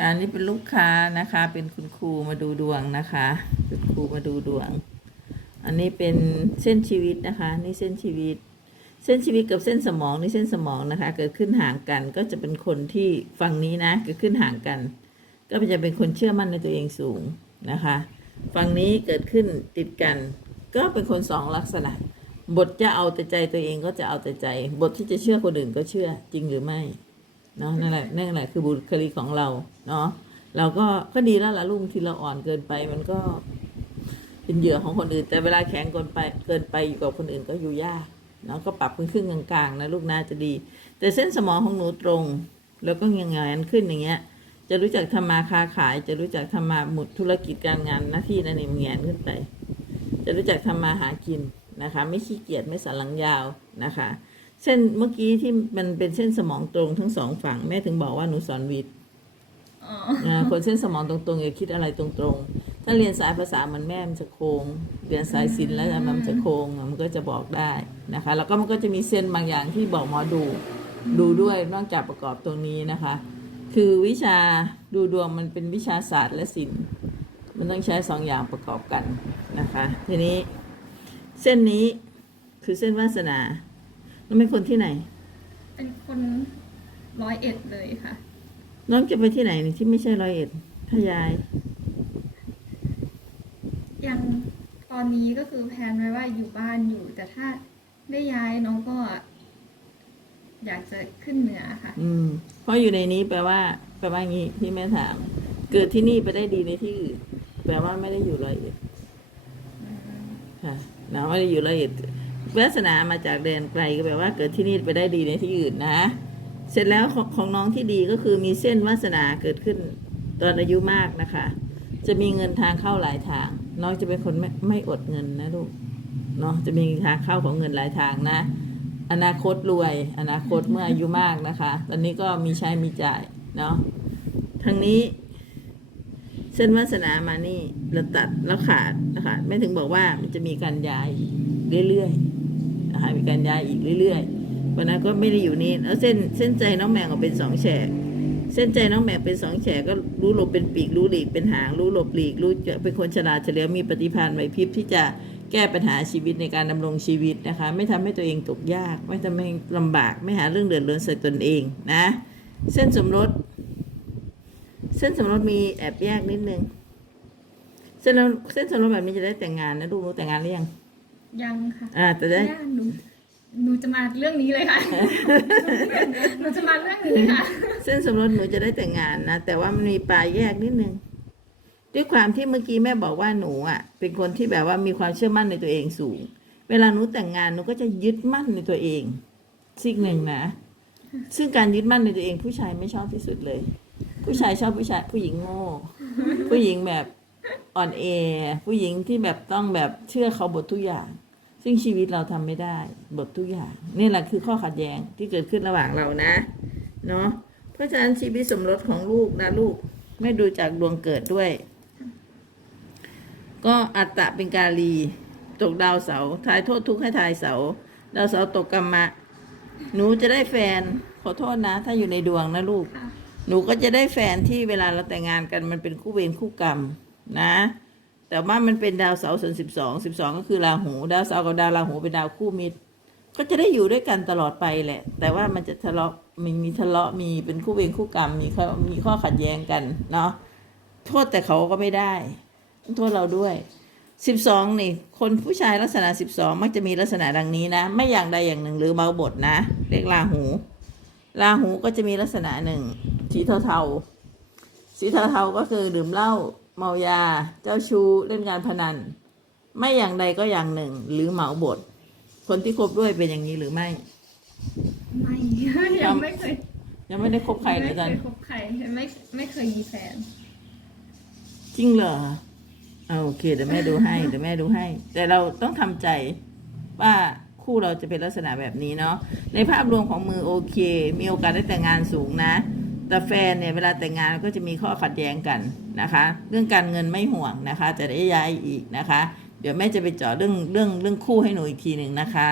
ค่ะนี่เป็นลูกค้านะคะ เป็นคุณครูมาดูดวงนะคะคุณครูมาดูดวง อันนี้เป็นเส้นชีวิตนะคะ นี่เส้นชีวิต เส้นชีวิตกับเส้นสมองนี่เส้นสมองนะคะ เกิดขึ้นห่างกันก็จะเป็นคนที่ฝั่งนี้นะ เกิดขึ้นห่างกัน ก็จะเป็นคนเชื่อมั่นในตัวเองสูงนะคะฝั่งนี้เกิดขึ้นติดกัน ก็เป็นคนสองลักษณะ บทจะเอาแต่ใจตัวเองก็จะเอาแต่ใจ บทที่จะเชื่อคนอื่นก็เชื่อจริงหรือไม่ เนาะนั่นแหละนั่นแหละคือบุคลิกของเราเนาะเราก็ก็ดีแล้วล่ะลุงที่เราอ่อนเกินไป มันก็ เป็นเหยื่อของคนอื่น แต่เวลาแข็งเกินไปเกินไปอยู่กับคนอื่นก็อยู่ยากเนาะก็ปรับครึ่งกลางๆนะลูกน่าจะดี แต่เส้นสมองของหนูตรง แล้วก็เงยงนขึ้นอย่างเงี้ย จะรู้จักทำมาค้าขาย จะรู้จักทำมาหมุดธุรกิจการงานหน้าที่นั่นเองเงยขึ้นไป จะรู้จักทำมาหากินนะคะ ไม่ขี้เกียจไม่สันหลังยาวนะคะ เส้นเมื่อกี้ที่มันเป็นเส้นสมองตรงทั้งสองฝั่งแม่ถึงบอกว่าหนูสอนวิทย์อ๋ออ่าคนเส้นสมองตรงๆอย่าคิดอะไรตรงๆ ถ้าเรียนสายภาษาเหมันแม่มันจะโค้งเรียนสายศิลป์แล้วมันจะโค้งอะมันก็จะบอกได้นะคะ แล้วก็มันก็จะมีเส้นบางอย่างที่บอกหมอดูดูด้วยนอกจากประกอบตรงนี้นะคะ คือวิชาดูดวงมันเป็นวิชาศาสตร์และศิลป์มันต้องใช้สองอย่างประกอบกันนะคะ ทีนี้เส้นนี้คือเส้นวาสนา แล้วเป็นคนที่ไหน เป็นคนร้อยเอ็ดเลยค่ะ น้องจะไปที่ไหนนี่ที่ไม่ใช่ร้อยเอ็ดถ้ายาย ยังตอนนี้ก็คือแพลนไว้ว่าอยู่บ้านอยู่ แต่ถ้าได้ย้ายน้องก็ อยากจะขึ้นเหนือค่ะ อืม เพราะอยู่ในนี้แปลว่า แปลว่างี้ที่แม่ถาม เกิดที่นี่ไปได้ดีในที่อื่นแปลว่าไม่ได้อยู่ร้อยเอ็ดค่ะนะไม่ได้อยู่ร้อยเอ็ด วาสนามาจากแดนไกลก็แปลว่าเกิดที่นี่ไปได้ดีในที่อื่นนะ เสร็จแล้วของของน้องที่ดีก็คือมีเส้นวาสนาเกิดขึ้นตอนอายุมากนะคะ จะมีเงินทางเข้าหลายทาง น้องจะเป็นคนไม่ไม่อดเงินนะลูกเนาะจะมีทางเข้าของเงินหลายทางนะ อนาคตรวย อนาคตเมื่ออายุมากนะคะ ตอนนี้ก็มีใช้มีจ่ายเนาะทางนี้ เส้นวาสนามานี่เราตัดแล้วขาดนะคะแม่ถึงบอกว่ามันจะมีการย้ายเรื่อยๆ นะคะมีการย้ายอีกเรื่อยๆวันนั้นก็ไม่ได้อยู่นี่แล้วเส้นเส้นใจน้องแมวก็เป็นสองแฉกเส้นใจน้องแมวเป็นสองแฉกก็รู้หลบเป็นปีกรู้หลีกเป็นหางรู้หลบหลีกรู้เป็นคนฉลาดเฉลียวมีปฏิภาณไหวพริบที่จะแก้ปัญหาชีวิตในการดำรงชีวิตนะคะ ไม่ทำให้ตัวเองตกยาก ไม่ทำให้ลำบาก ไม่หาเรื่องเดือดร้อนใส่ตนเองนะเส้นสมรสเส้นสมรสมีแอบแยกนิดนึงเส้นเส้นสมรสแบบนี้จะได้แต่งงานนะลูกหนูแต่งงานหรือยัง ยังค่ะอ่าแต่ได้ ย่าหนูหนูจะมาเรื่องนี้เลยค่ะ หนูจะมาเรื่องนี้ค่ะ เส้นสมรสหนูจะได้แต่งงานนะ แต่ว่ามันมีปลายแยกนิดนึงด้วยความที่เมื่อกี้แม่บอกว่าหนูอะ เป็นคนที่แบบว่ามีความเชื่อมั่นในตัวเองสูง เวลาหนูแต่งงานหนูก็จะยึดมั่นในตัวเองสิ่งหนึ่งนะ ซึ่งการยึดมั่นในตัวเอง ผู้ชายไม่ชอบที่สุดเลย ผู้ชายชอบผู้ชายผู้หญิงโง่ ผู้หญิงแบบอ่อนแอผู้หญิงที่แบบต้องแบบเชื่อเขาบททุกอย่าง ซึ่งชีวิตเราทำไม่ได้บททุกอย่าง นี่แหละคือข้อขัดแย้งที่เกิดขึ้นระหว่างเรานะ เนาะเพราะฉะนั้นชีวิตสมรสของลูกนะลูกไม่ดูจากดวงเกิดด้วย ก็อัตตะเป็นกาลี ตกดาวเสาร์ทายโทษทุกข์ให้ทายเสาร์ดาวเสาร์ตกกรรมะ หนูจะได้แฟนขอโทษนะ ถ้าอยู่ในดวงนะลูกค่ะหนูก็จะได้แฟนที่เวลาเราแต่งงานกันมันเป็นคู่เวรคู่กรรมนะ แต่ว่ามันเป็นดาวเสาร์ส่วนสิบสองสิบสองก็คือราหู ดาวเสาร์กับดาวราหูเป็นดาวคู่มิตร ก็จะได้อยู่ด้วยกันตลอดไปแหละ แต่ว่ามันจะทะเลาะมีมีทะเลาะมีเป็นคู่เวรคู่กรรมมีข้อมีข้อขัดแย้งกันเนาะโทษแต่เขาก็ไม่ได้โทษเราด้วยสิบสองนี่ คนผู้ชายลักษณะสิบสองมักจะมีลักษณะดังนี้นะ ไม่อย่างใดอย่างหนึ่งหรือเบาบทนะเรียกราหูราหูก็จะมีลักษณะหนึ่งสีเทาๆสีเทาๆก็คือดื่มเหล้า เมายา เจ้าชู้ เล่นการพนัน ไม่อย่างใดก็อย่างหนึ่ง หรือเหมาบท คนที่คบด้วยเป็นอย่างนี้หรือไม่ ไม่ ยังไม่เคยยังไม่ได้คบใครเลไม่ยเคตอนยคบใครไม่ไม่เคยมีแฟน จริงเหรอเอาโอเคเดี๋ยวแม่ดูให้เดี๋ยวแม่ดูให้ แต่เราต้องทำใจว่าคู่เราจะเป็นลักษณะแบบนี้เนาะในภาพรวมของมือโอเค มีโอกาสได้แต่งงานสูงนะ แต่แฟนเนี่ยเวลาแต่งงานก็จะมีข้อขัดแย้งกันนะคะ เรื่องการเงินไม่ห่วงนะคะ จะได้ย้ายอีกนะคะ เดี๋ยวแม่จะไปเจาะเรื่องเรื่องเรื่องคู่ให้หนูอีกทีหนึ่งนะคะ